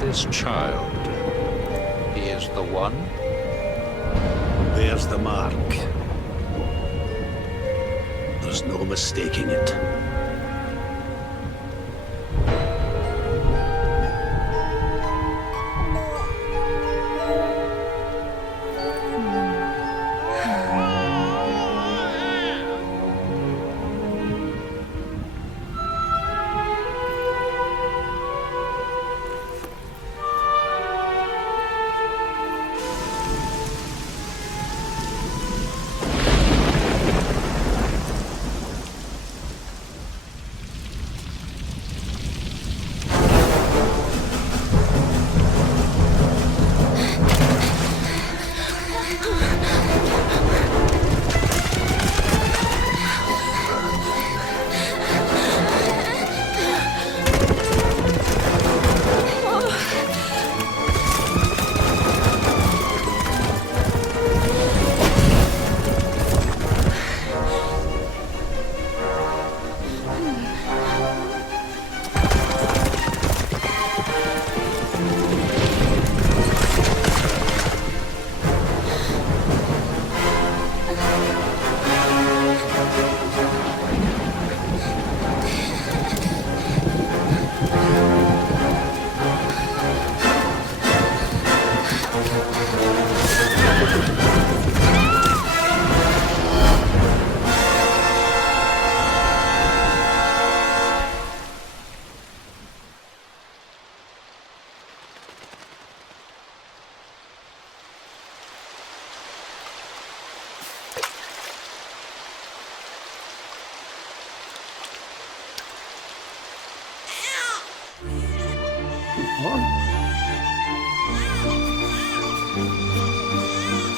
This child, he is the one? There's the mark. There's no mistaking it.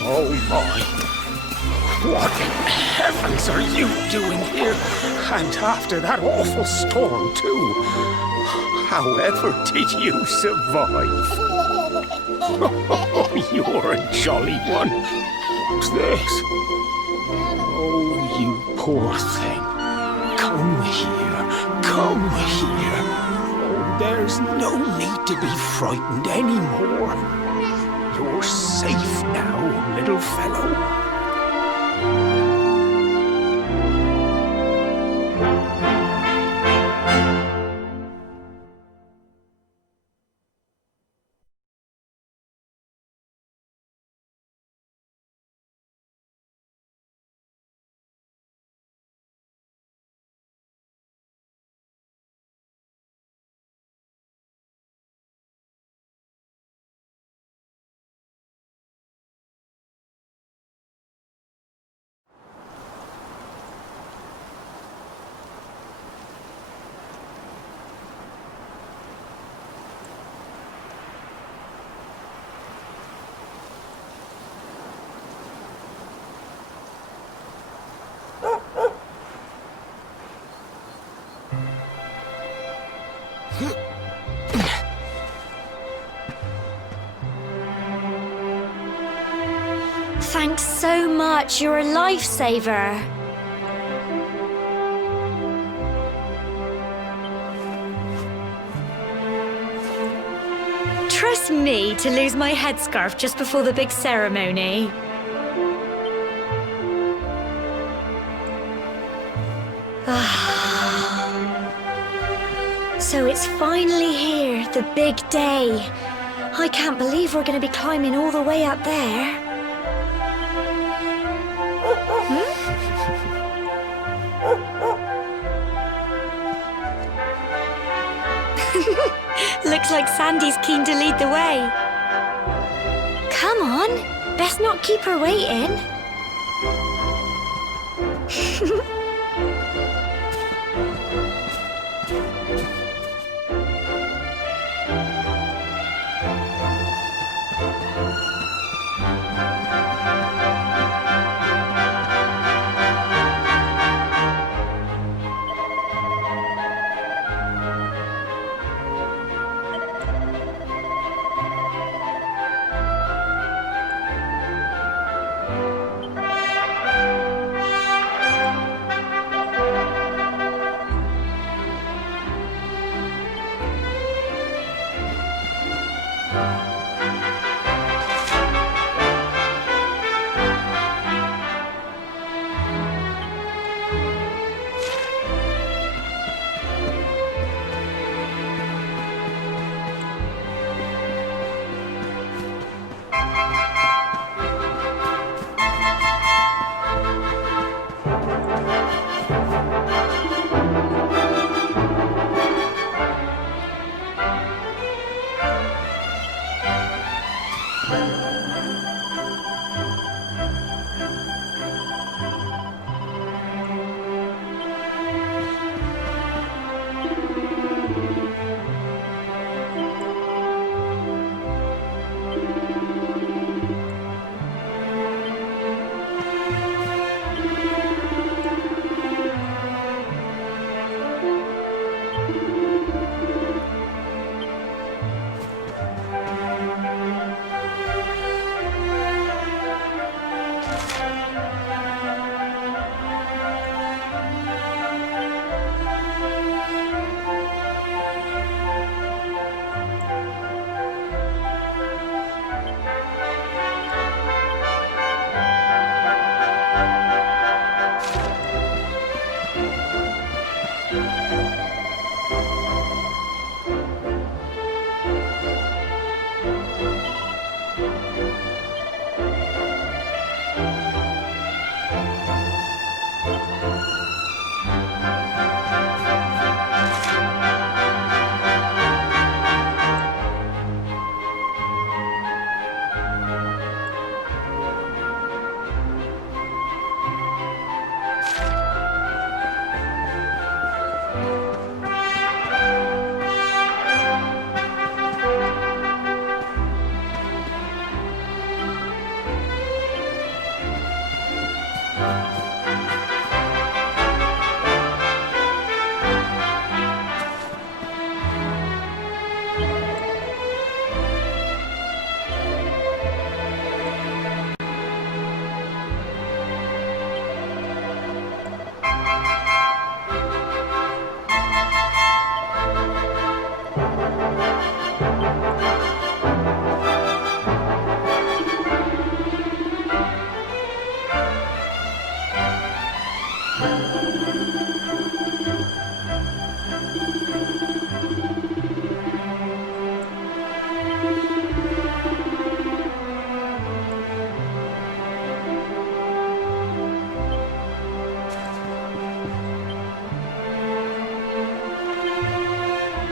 Oh my! What in heavens are you doing here? And after that awful storm, too. However did you survive? Oh, you're a jolly one. What's this? Oh, you poor thing. Come here. Come here. Oh, there's no need to be frightened anymore. You're safe now, little fellow. Thanks so much. You're a lifesaver. Trust me to lose my headscarf just before the big ceremony. So it's finally here, the big day. I can't believe we're going to be climbing all the way up there. Looks like Sandy's keen to lead the way. Come on, best not keep her waiting.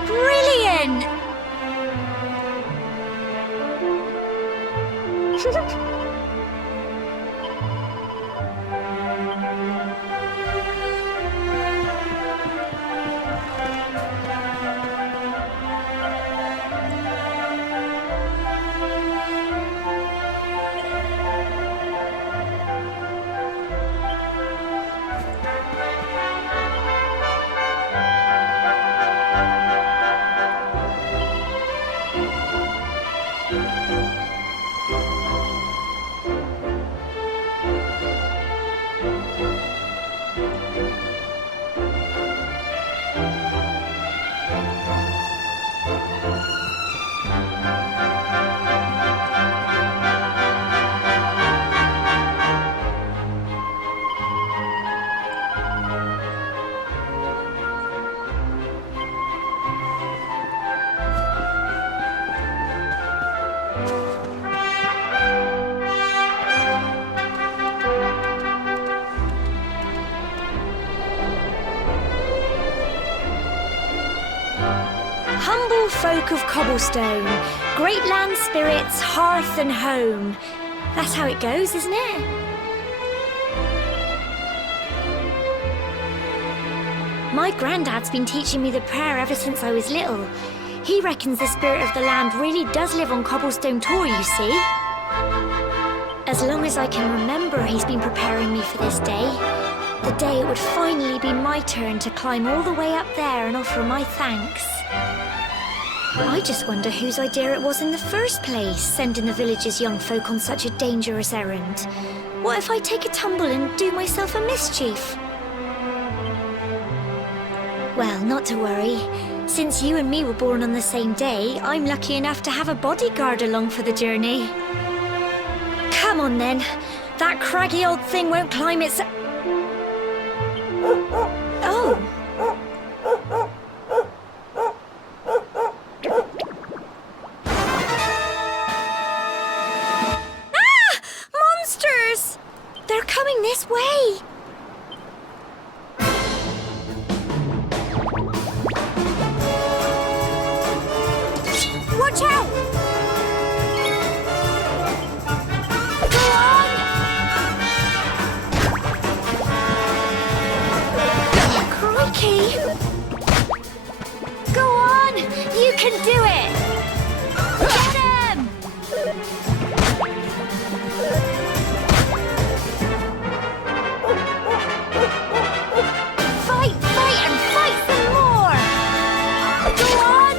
Brilliant! Humble folk of Cobblestone, great land spirits, hearth and home. That's how it goes, isn't it? My granddad's been teaching me the prayer ever since I was little. He reckons the spirit of the land really does live on Cobblestone Tor, you see. As long as I can remember, he's been preparing me for this day. The day it would finally be my turn to climb all the way up there and offer my thanks. I just wonder whose idea it was in the first place, sending the village's young folk on such a dangerous errand. What if I take a tumble and do myself a mischief? Well, not to worry. Since you and me were born on the same day, I'm lucky enough to have a bodyguard along for the journey. Come on then. That craggy old thing won't climb its... Oh! Ah! Monsters! They're coming this way! Watch out! Go on! Crikey! Go on! You can do it! Get him! Fight, fight, and fight some more! Go on!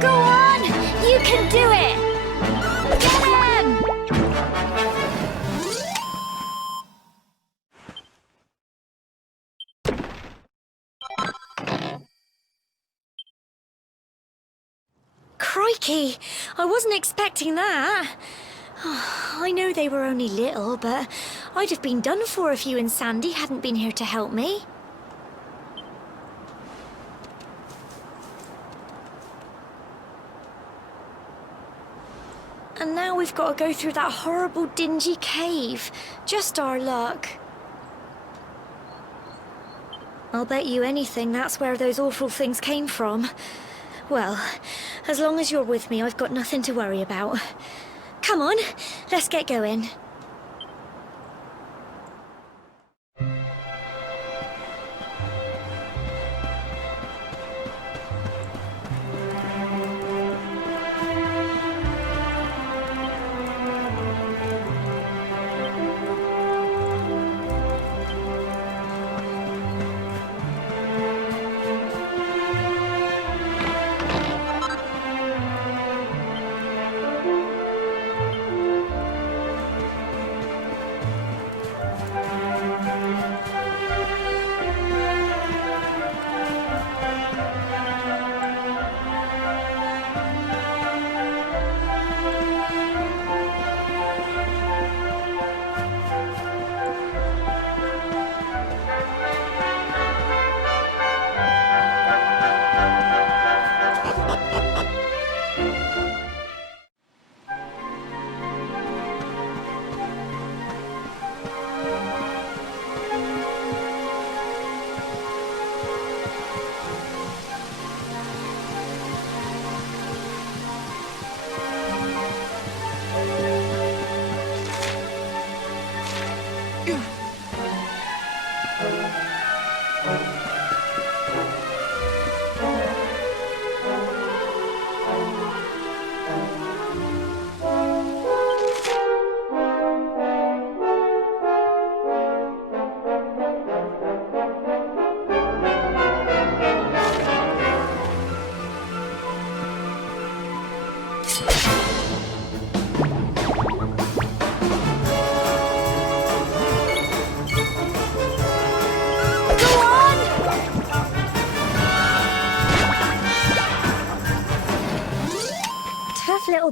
Go on! You can do it! Get him! Crikey! I wasn't expecting that. I know they were only little, but I'd have been done for if you and Sandy hadn't been here to help me. And now we've got to go through that horrible, dingy cave. Just our luck. I'll bet you anything that's where those awful things came from. Well, as long as you're with me, I've got nothing to worry about. Come on, let's get going.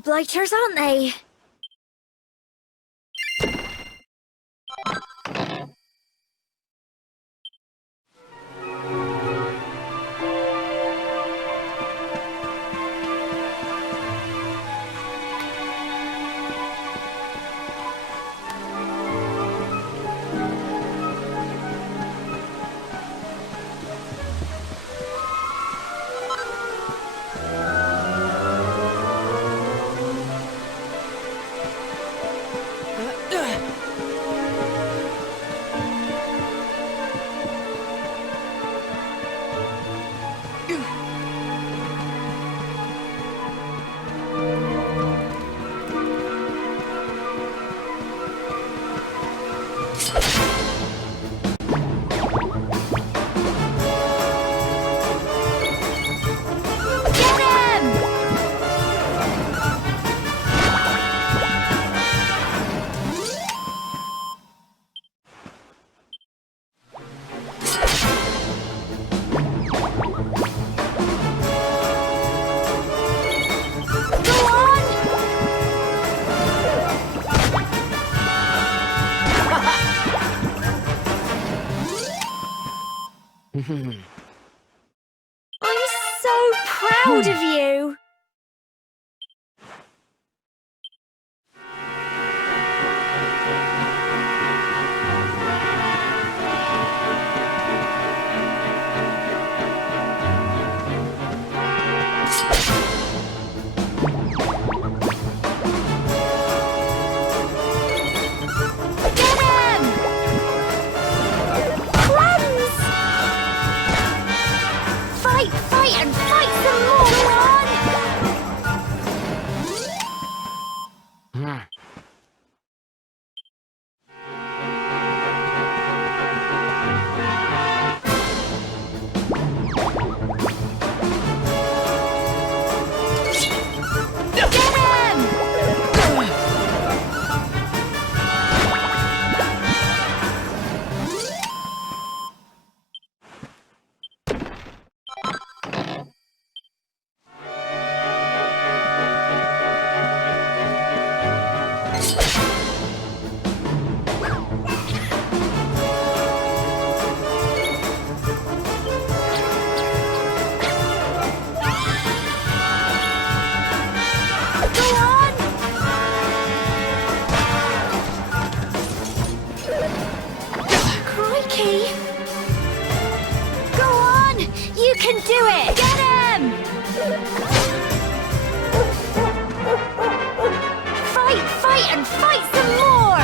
blighters, aren't they? I'm so proud of you! can do it! Get him! Fight, fight, and fight some more!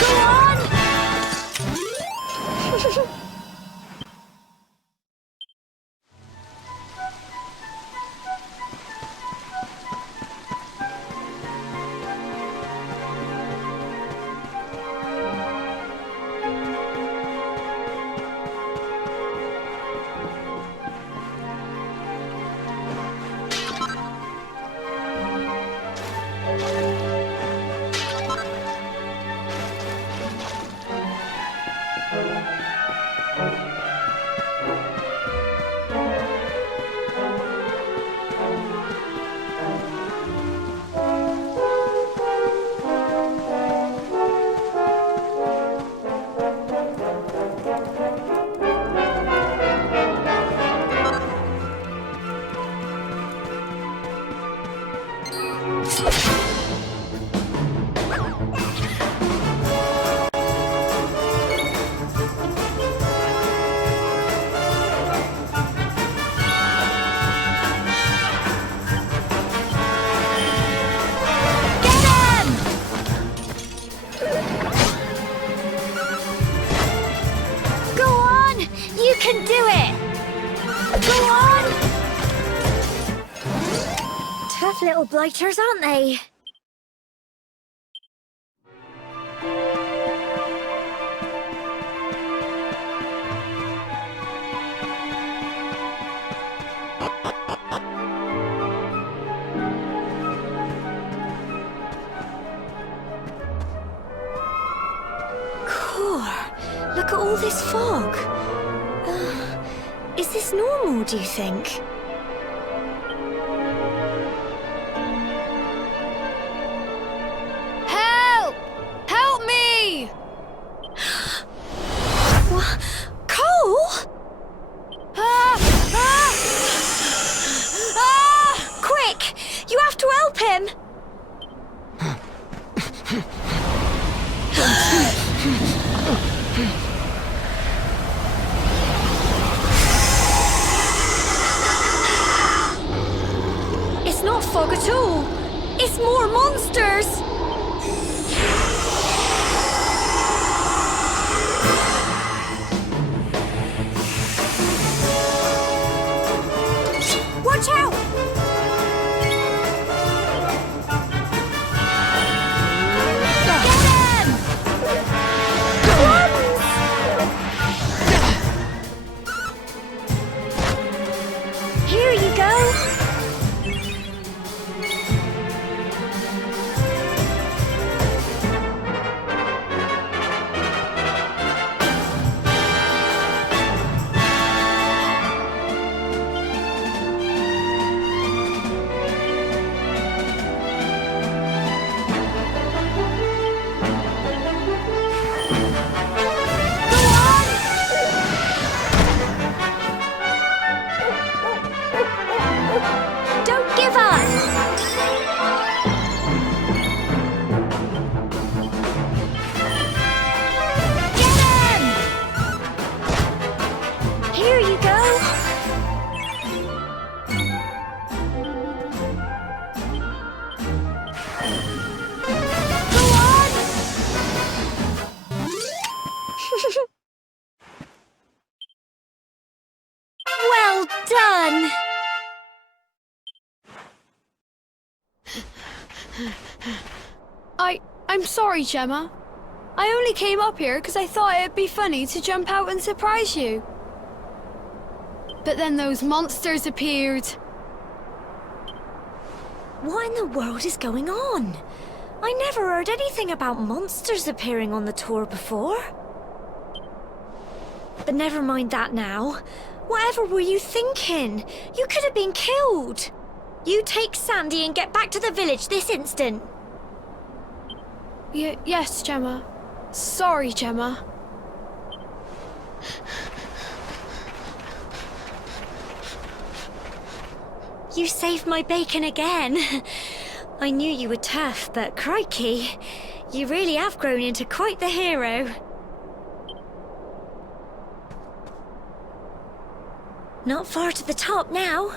Go on! Can do it! Go on! Tough little blighters, aren't they? Core, look at all this fog. Is this normal, do you think? It's more monsters! Watch out! Get him! Here you go! Don't give up! Get him! Here you go! Go on! Well done! I'm sorry, Gemma. I only came up here because I thought it'd be funny to jump out and surprise you. But then those monsters appeared. What in the world is going on? I never heard anything about monsters appearing on the tour before. But never mind that now. Whatever were you thinking? You could have been killed. You take Sandy and get back to the village this instant. Yes, Gemma. Sorry, Gemma. You saved my bacon again. I knew you were tough, but crikey, you really have grown into quite the hero. Not far to the top now.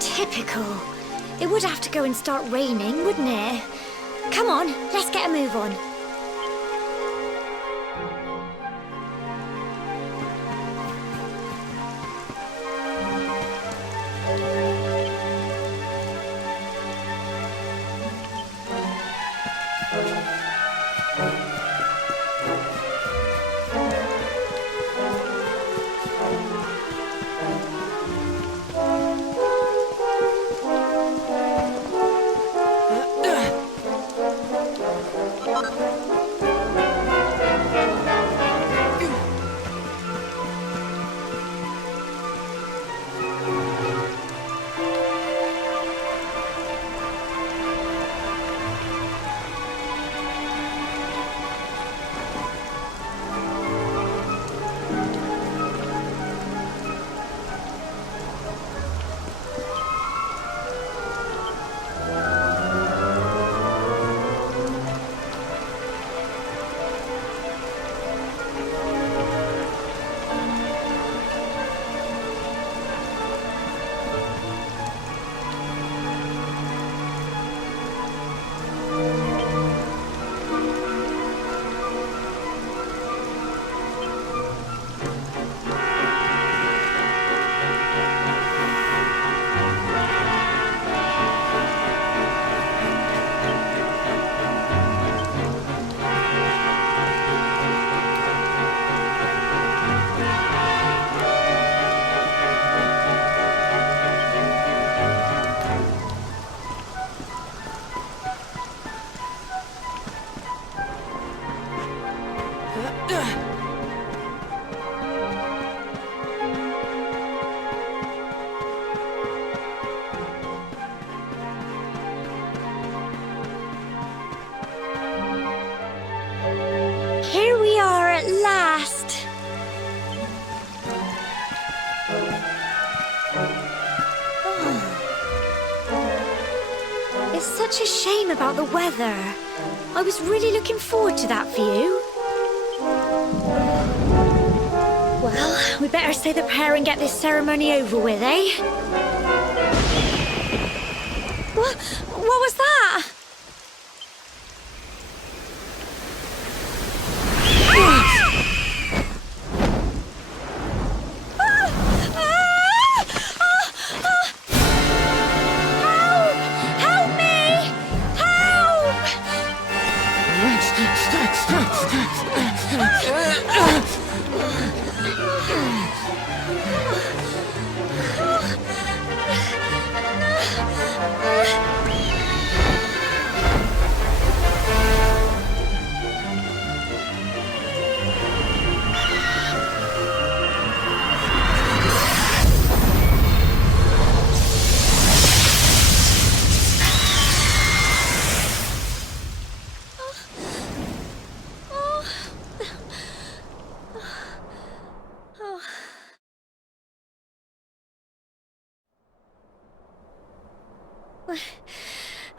Typical. It would have to go and start raining, wouldn't it? Come on, let's get a move on. Here we are at last. It's such a shame about the weather. I was really looking forward to that view. Well, we we better say the prayer and get this ceremony over with, eh? What was that? Help me! Help!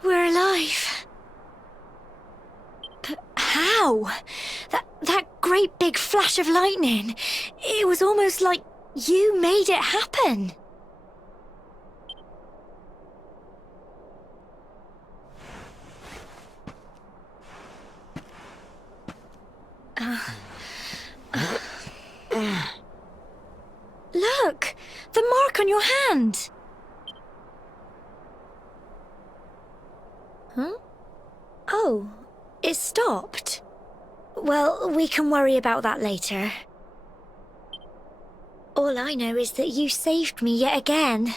We're alive. But how? That great big flash of lightning. It was almost like you made it happen. Look! The mark on your hand! Huh? Oh, it stopped. Well, we can worry about that later. All I know is that you saved me yet again.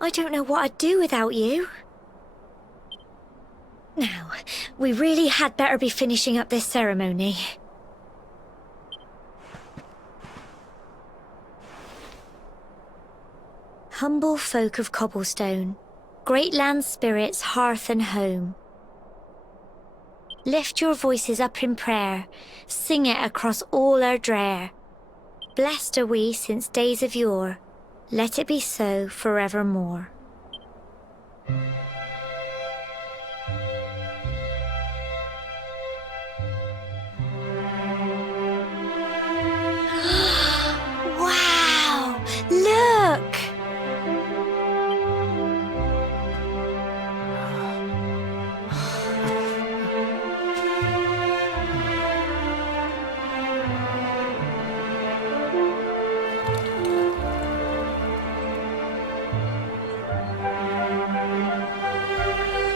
I don't know what I'd do without you. Now, we really had better be finishing up this ceremony. Humble folk of Cobblestone, great land spirits, hearth and home. Lift your voices up in prayer, sing it across all our drear. Blessed are we since days of yore, let it be so forevermore. Wow! Look!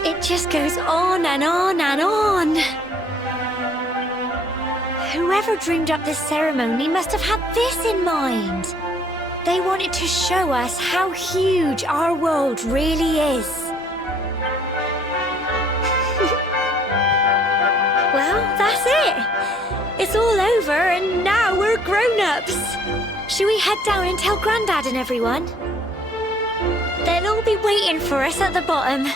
It just goes on and on and on. Whoever dreamed up this ceremony must have had this in mind. They wanted to show us how huge our world really is. Well, that's it. It's all over and now we're grown-ups. Should we head down and tell Grandad and everyone? They'll all be waiting for us at the bottom.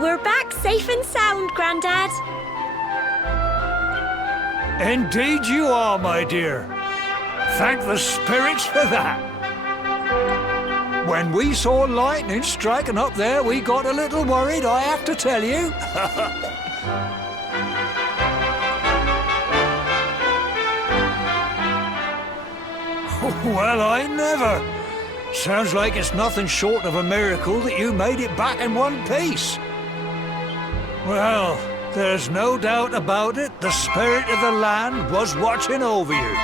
We're back safe and sound, Grandad. Indeed you are, my dear. Thank the spirits for that. When we saw lightning striking up there, we got a little worried, I have to tell you. Well, I never. Sounds like it's nothing short of a miracle that you made it back in one piece. Well, there's no doubt about it, the spirit of the land was watching over you.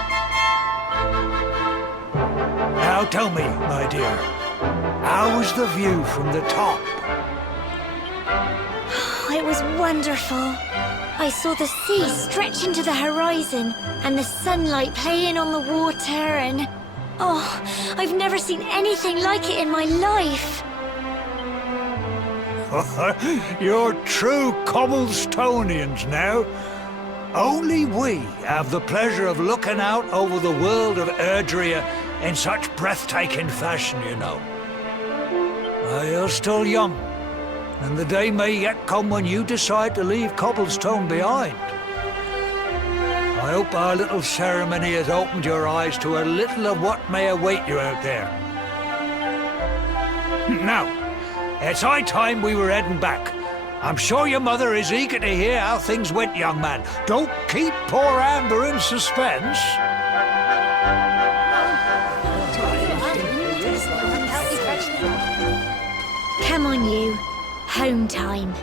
Now tell me, my dear, how was the view from the top? It was wonderful. I saw the sea stretch into the horizon and the sunlight playing on the water and... Oh, I've never seen anything like it in my life. You're true Cobblestonians now. Only we have the pleasure of looking out over the world of Erdrea in such breathtaking fashion, you know. You're still young, and the day may yet come when you decide to leave Cobblestone behind. I hope our little ceremony has opened your eyes to a little of what may await you out there. Now, it's high time we were heading back. I'm sure your mother is eager to hear how things went, young man. Don't keep poor Amber in suspense. Come on, you. Home time.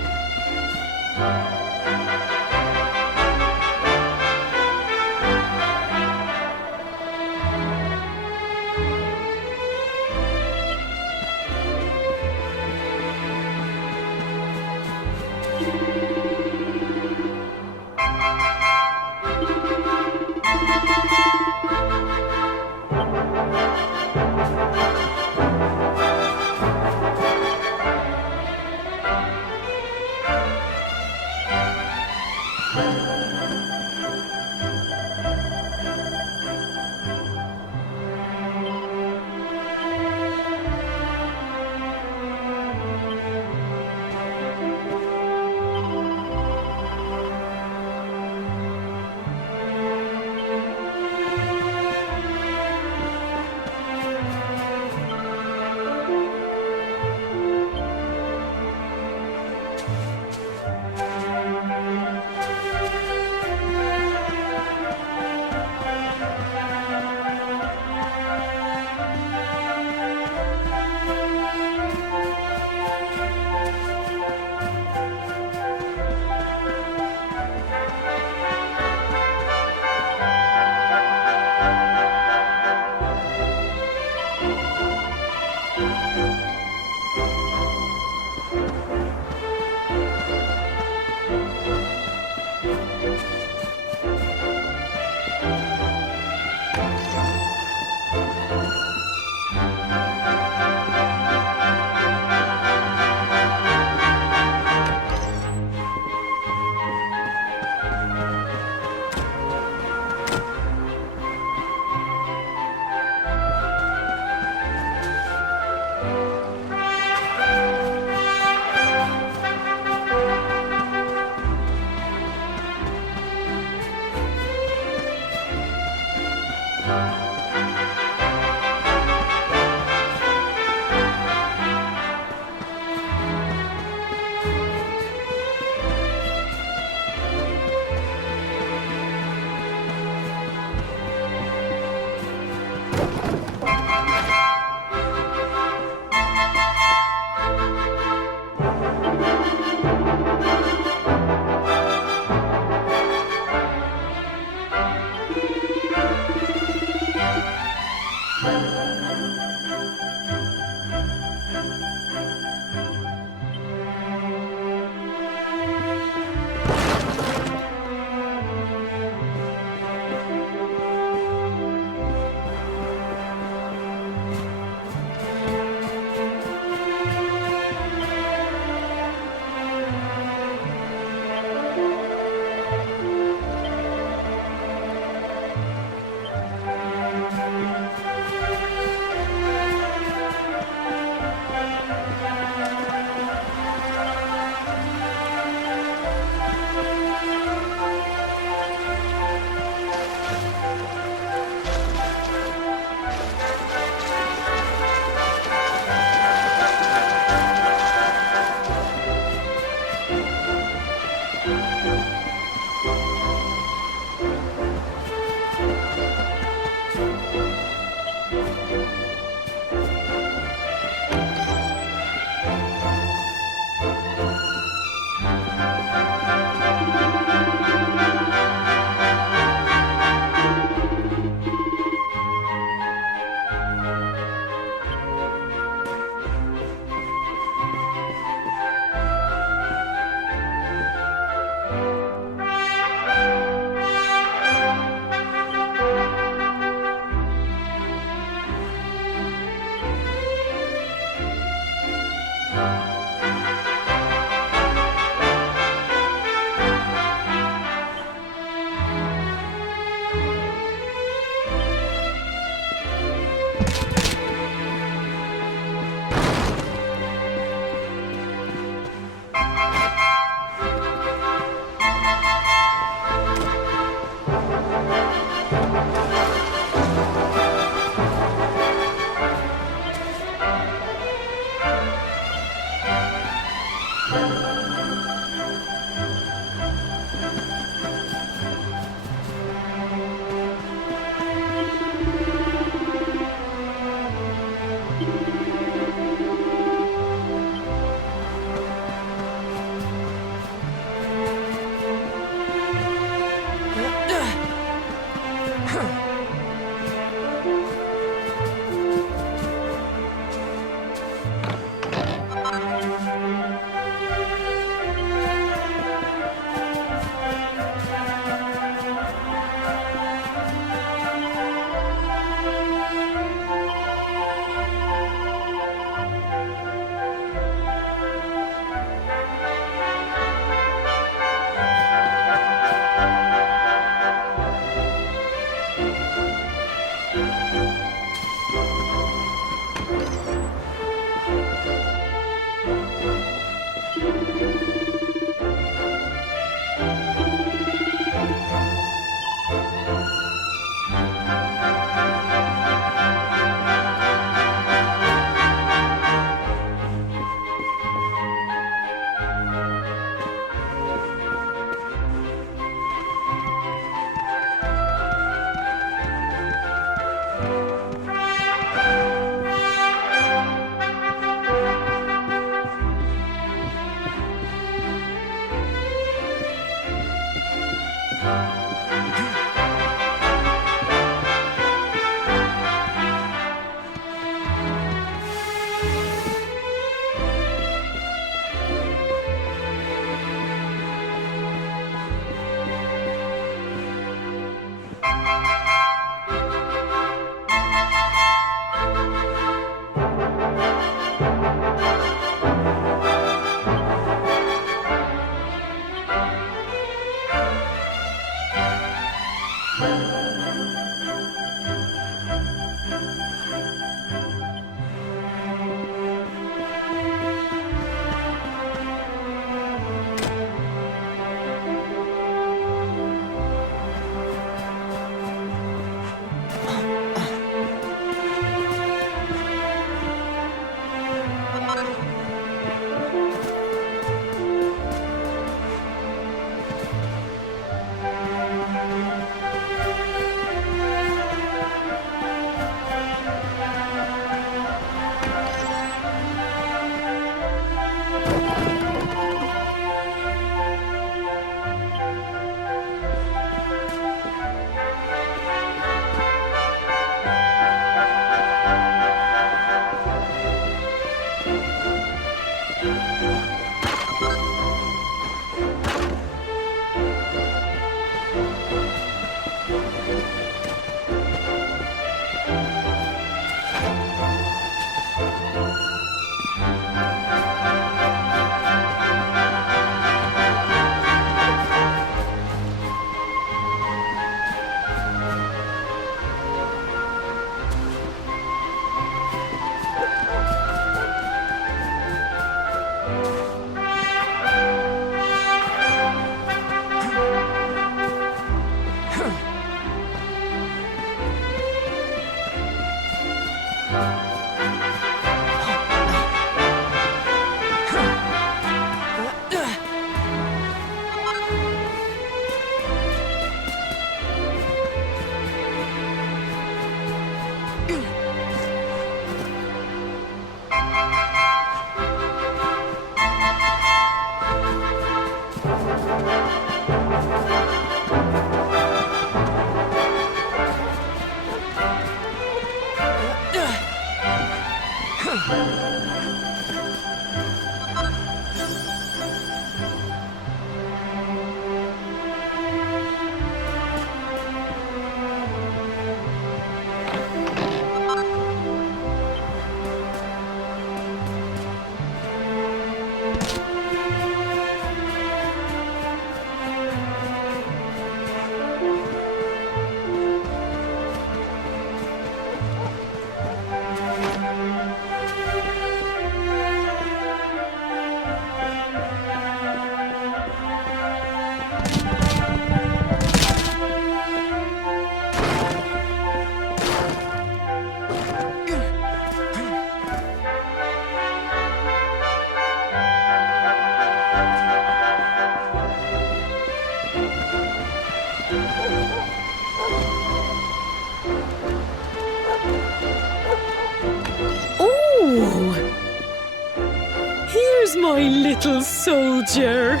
There's my little soldier.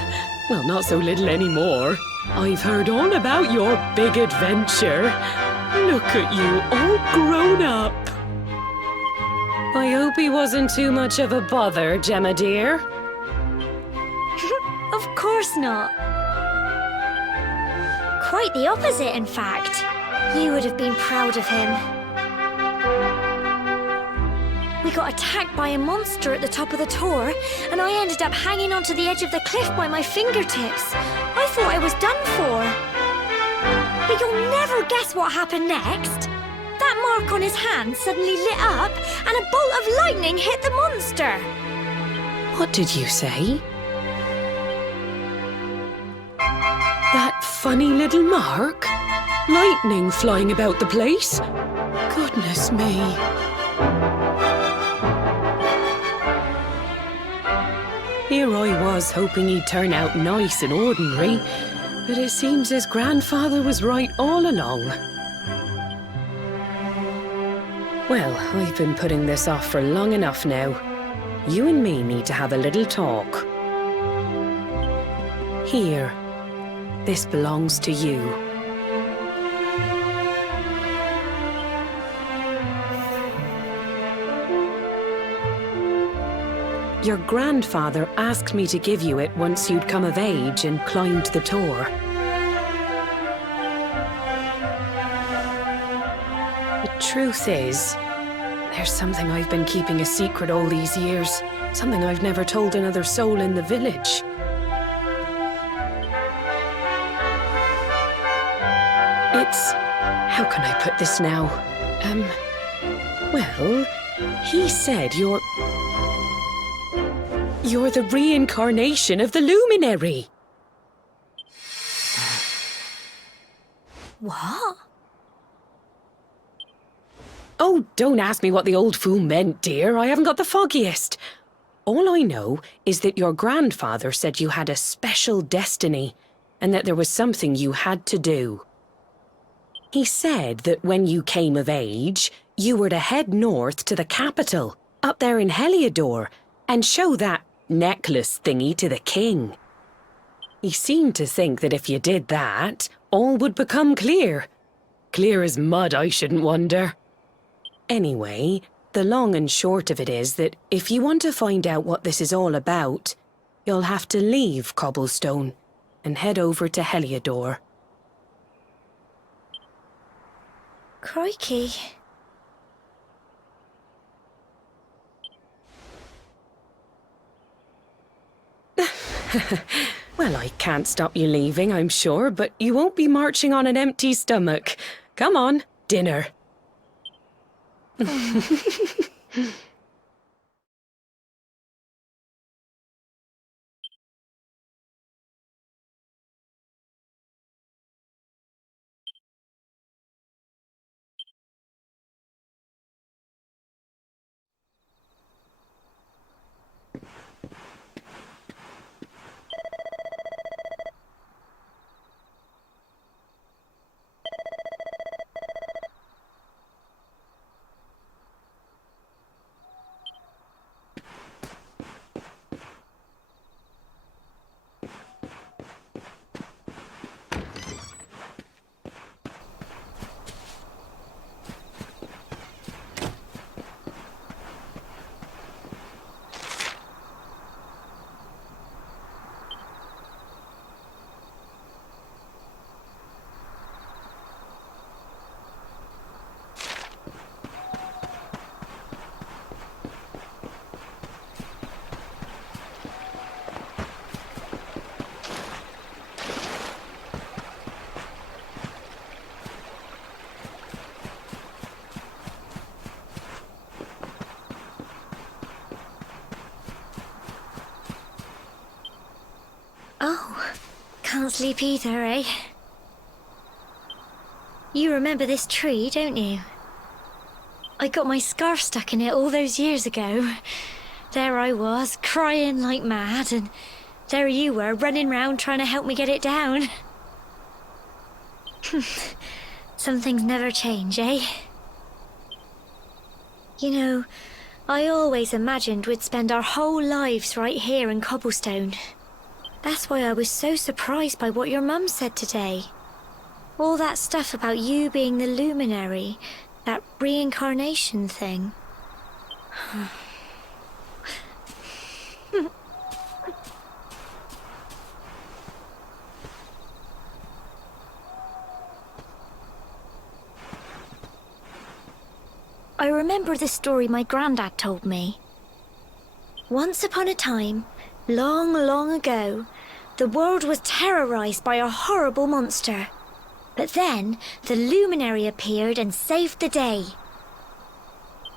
Well, not so little anymore. I've heard all about your big adventure. Look at you, all grown up. I hope he wasn't too much of a bother, Gemma dear. Of course not. Quite the opposite, in fact. You would have been proud of him. We got attacked by a monster at the top of the tower, and I ended up hanging onto the edge of the cliff by my fingertips. I thought I was done for. But you'll never guess what happened next. That mark on his hand suddenly lit up, and a bolt of lightning hit the monster. What did you say? That funny little mark? Lightning flying about the place? Goodness me. Here I was hoping he'd turn out nice and ordinary, but it seems his grandfather was right all along. Well, I've been putting this off for long enough now. You and me need to have a little talk. Here. This belongs to you. Your grandfather asked me to give you it once you'd come of age and climbed the tower. The truth is, there's something I've been keeping a secret all these years. Something I've never told another soul in the village. It's... how can I put this now? Well, he said you're the reincarnation of the Luminary. What? Oh, don't ask me what the old fool meant, dear. I haven't got the foggiest. All I know is that your grandfather said you had a special destiny, and that there was something you had to do. He said that when you came of age, you were to head north to the capital, up there in Heliodor, and show that necklace thingy to the king. He seemed to think that if you did that, all would become clear. Clear as mud, I shouldn't wonder. Anyway, the long and short of it is that if you want to find out what this is all about, you'll have to leave Cobblestone and head over to Heliodor. Crikey. Well, I can't stop you leaving, I'm sure, but you won't be marching on an empty stomach. Come on, dinner. Oh, can't sleep either, eh? You remember this tree, don't you? I got my scarf stuck in it all those years ago. There I was, crying like mad, and there you were, running round trying to help me get it down. Some things never change, eh? You know, I always imagined we'd spend our whole lives right here in Cobblestone. That's why I was so surprised by what your mum said today. All that stuff about you being the luminary, that reincarnation thing. I remember the story my granddad told me. Once upon a time, long, long ago, the world was terrorized by a horrible monster. But then, the luminary appeared and saved the day.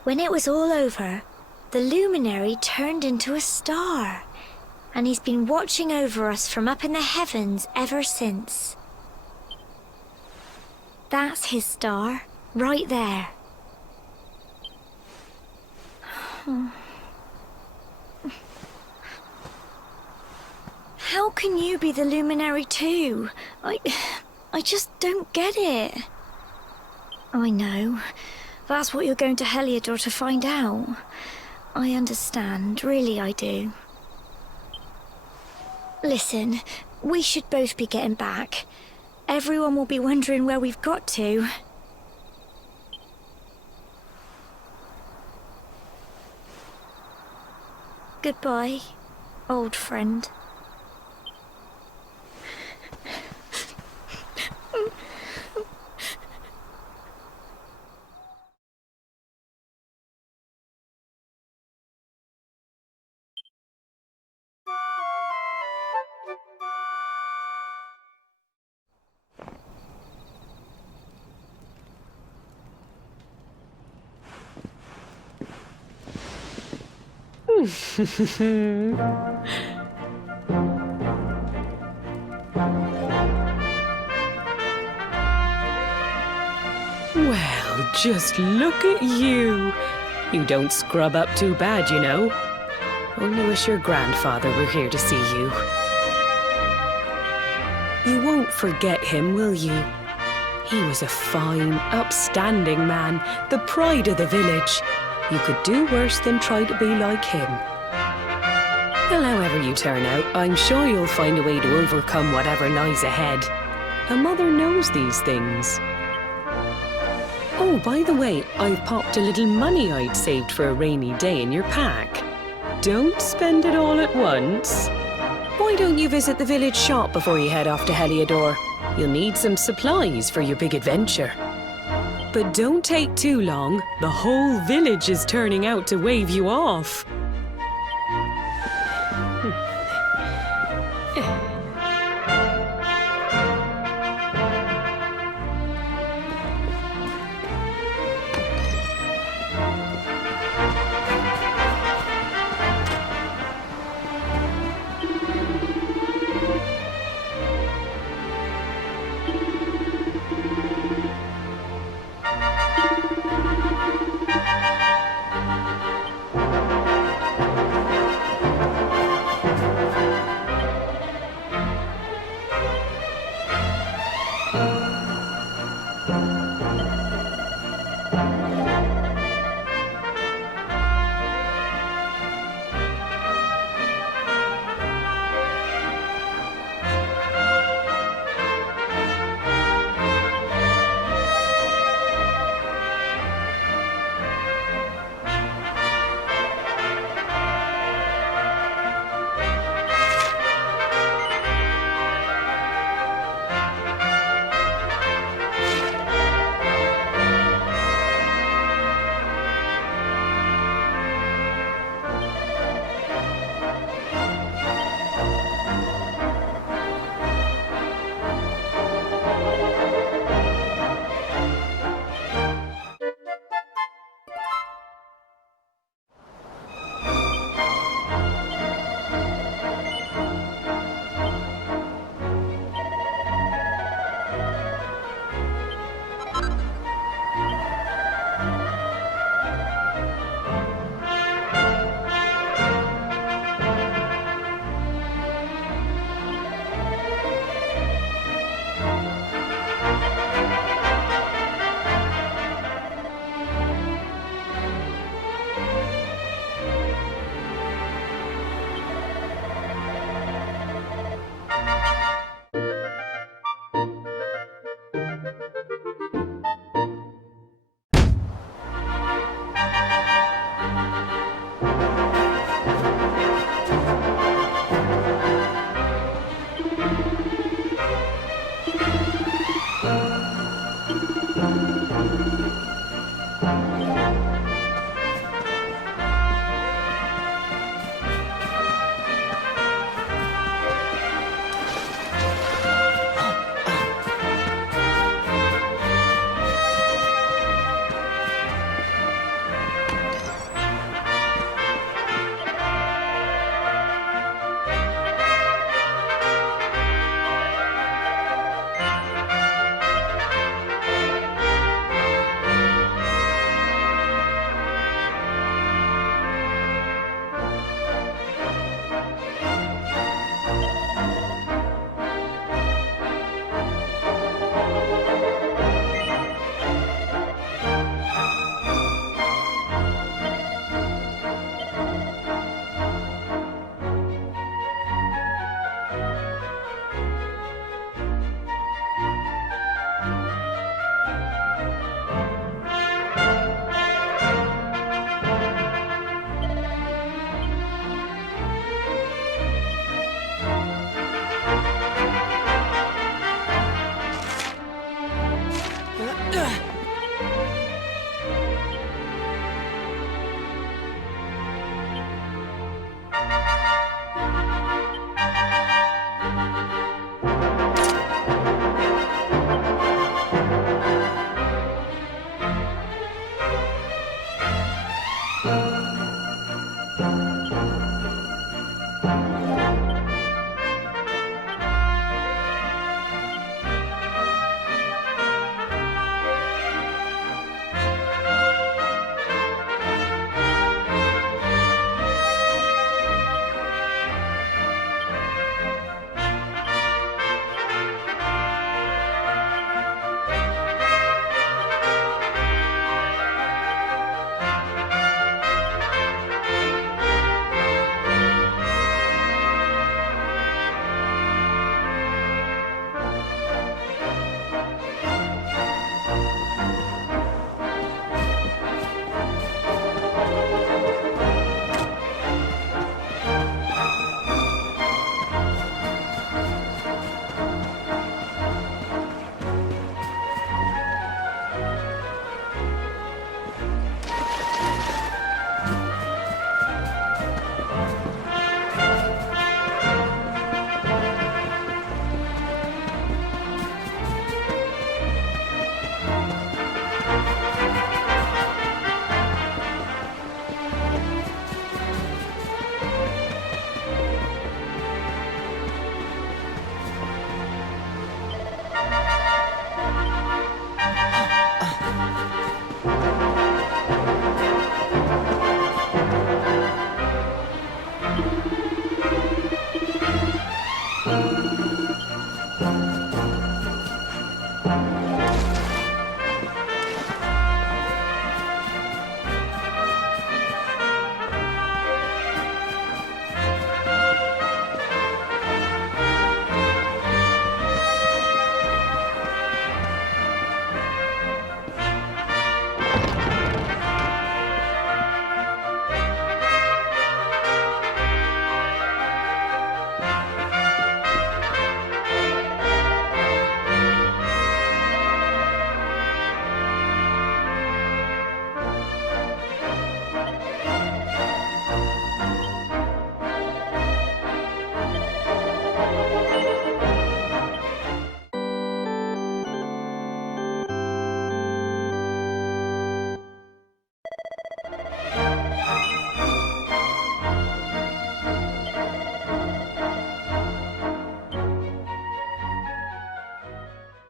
When it was all over, the luminary turned into a star, and he's been watching over us from up in the heavens ever since. That's his star, right there. How can you be the luminary too? I just don't get it. I know. That's what you're going to Heliodor to find out. I understand, really I do. Listen, we should both be getting back. Everyone will be wondering where we've got to. Goodbye, old friend. Well, just look at you. You don't scrub up too bad, you know. Only wish your grandfather were here to see you. You won't forget him, will you? He was a fine, upstanding man, the pride of the village. You could do worse than try to be like him. Well, however you turn out, I'm sure you'll find a way to overcome whatever lies ahead. A mother knows these things. Oh, by the way, I've popped a little money I'd saved for a rainy day in your pack. Don't spend it all at once. Why don't you visit the village shop before you head off to Heliodor? You'll need some supplies for your big adventure. But don't take too long. The whole village is turning out to wave you off.